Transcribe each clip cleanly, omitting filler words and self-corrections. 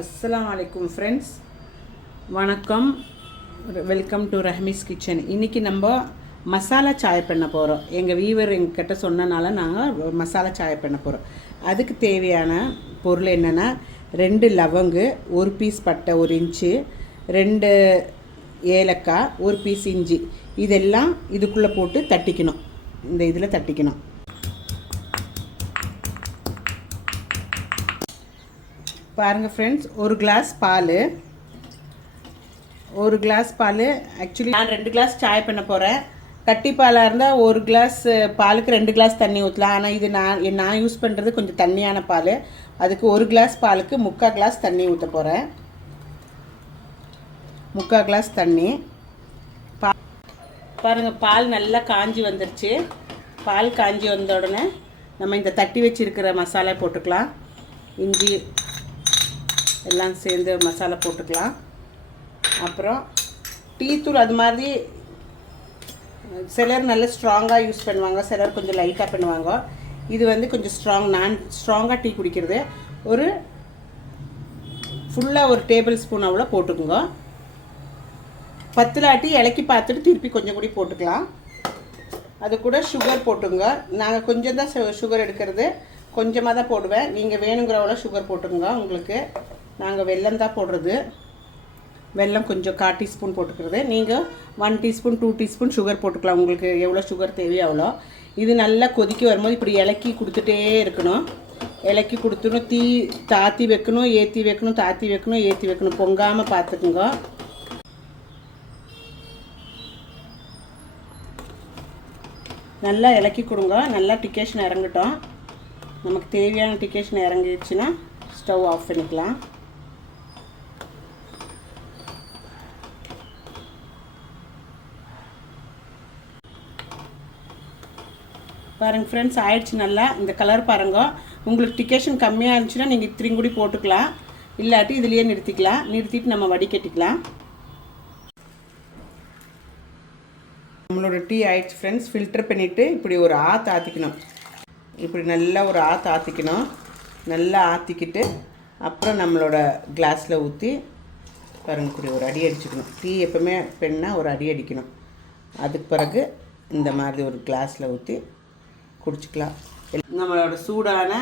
அஸ்ஸலாமு அலைக்கும் ஃப்ரெண்ட்ஸ், வணக்கம். Welcome to Rahmi's kitchen. இன்றைக்கி நம்ம மசாலா சாய் பண்ண போகிறோம். எங்கள் வீவர் எங்ககிட்ட சொன்னனால நாங்கள் மசாலா சாய் பண்ண போகிறோம். அதுக்கு தேவையான பொருள் என்னென்னா 2 லவங்கு, 1 பீஸ் பட்டை 1 இன்ச்சு, 2 ஏலக்காய், 1 பீஸ் இஞ்சி. இதெல்லாம் இதுக்குள்ளே போட்டு தட்டிக்கணும். இந்த இதில் தட்டிக்கணும். பாருங்கள் ஃப்ரெண்ட்ஸ், 1 கிளாஸ் பால், 1 கிளாஸ் பால். ஆக்சுவலி நான் 2 கிளாஸ் சாய் பண்ண போகிறேன். கட்டி பாலாக இருந்தால் 1 கிளாஸ் பாலுக்கு 2 கிளாஸ் தண்ணி ஊற்றலாம். ஆனால் இது நான் யூஸ் பண்ணுறது கொஞ்சம் தண்ணியான பால். அதுக்கு 1 கிளாஸ் பாலுக்கு 3/4 கிளாஸ் தண்ணி ஊற்ற போகிறேன். 3/4 கிளாஸ் தண்ணி. பாருங்கள், பால் நல்லா காஞ்சி வந்துருச்சு. பால் காஞ்சி வந்த உடனே நம்ம இந்த தட்டி வச்சுருக்கிற மசாலா போட்டுக்கலாம். இஞ்சி எல்லாம் சேர்ந்து மசாலா போட்டுக்கலாம். அப்புறம் டீத்தூள், அது மாதிரி சிலர் நல்ல ஸ்ட்ராங்காக யூஸ் பண்ணுவாங்க, சிலர் கொஞ்சம் லைட்டாக பண்ணுவாங்க. இது வந்து கொஞ்சம் நான் ஸ்ட்ராங்காக டீ குடிக்கிறது. ஒரு ஃபுல்லாக 1 டேபிள் ஸ்பூன் அவ்வளோ போட்டுக்குங்க. பத்துலாட்டி இலக்கி பார்த்துட்டு திருப்பி கொஞ்சம் கூட போட்டுக்கலாம். அது கூட சுகர் போட்டுங்க. நாங்கள் கொஞ்சம் தான் சுகர் எடுக்கிறது, கொஞ்சமாக தான் போடுவேன். நீங்கள் வேணுங்கிறவளோ சுகர் போட்டுங்க. உங்களுக்கு நாங்கள் வெல்லம் தான் போடுறது. வெல்லம் கொஞ்சம் 1/4 டீஸ்பூன் போட்டுக்கிறது. நீங்கள் 1 டீஸ்பூன் 2 டீஸ்பூன் சுகர் போட்டுக்கலாம். உங்களுக்கு எவ்வளோ சுகர் தேவையோ அவ்வளோ. இது நல்லா கொதிக்க வரும்போது இப்படி இலக்கி கொடுத்துட்டே இருக்கணும். இலக்கி கொடுத்துணும். தீ தாத்தி வைக்கணும், ஏற்றி வைக்கணும், தாத்தி வைக்கணும், ஏற்றி வைக்கணும். பொங்காமல் பார்த்துக்குங்க. நல்லா இலக்கி கொடுங்க. நல்லா டிகேஷன் இறங்கட்டும். நமக்கு தேவையான டிகேஷன் இறங்கிடுச்சுன்னா ஸ்டவ் ஆஃப் பண்ணிக்கலாம். பாருங்கள் ஃப்ரெண்ட்ஸ், ஆயிடுச்சு நல்லா. இந்த கலர் பாருங்க. உங்களுக்கு டிகேஷன் கம்மியாக இருந்துச்சுன்னா நீங்கள் இத்திரியும் கூட போட்டுக்கலாம். இல்லாட்டி இதுலேயே நிறுத்திக்கலாம். நிறுத்திட்டு நம்ம வடிகட்டிக்கலாம். நம்மளோட டீ ஆயிடுச்சு ஃப்ரெண்ட்ஸ். ஃபில்டர் பண்ணிவிட்டு இப்படி ஒரு ஆற்றிக்கணும். இப்படி நல்லா ஒரு ஆற்றிக்கணும். நல்லா ஆற்றிக்கிட்டு அப்புறம் நம்மளோட கிளாஸில் ஊற்றி பாருங்கள், இப்படி ஒரு அடி அடிச்சுக்கணும். டீ எப்போவுமே பெண்ணால் ஒரு அடி அடிக்கணும். அதுக்கு பிறகு இந்த மாதிரி ஒரு கிளாஸில் ஊற்றி குடிச்சிக்கலாம். நம்மளோட சூடான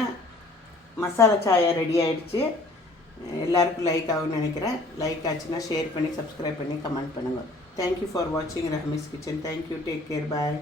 மசாலா சாயா ரெடி ஆகிடுச்சு. எல்லாருக்கும் லைக் ஆகும்னு நினைக்கிறேன். லைக் ஆச்சுன்னா ஷேர் பண்ணி, சப்ஸ்கிரைப் பண்ணி, கமெண்ட் பண்ணுங்கள். தேங்க்யூ ஃபார் வாட்சிங் Rahmi's kitchen. Thank you. Take care. பாய்.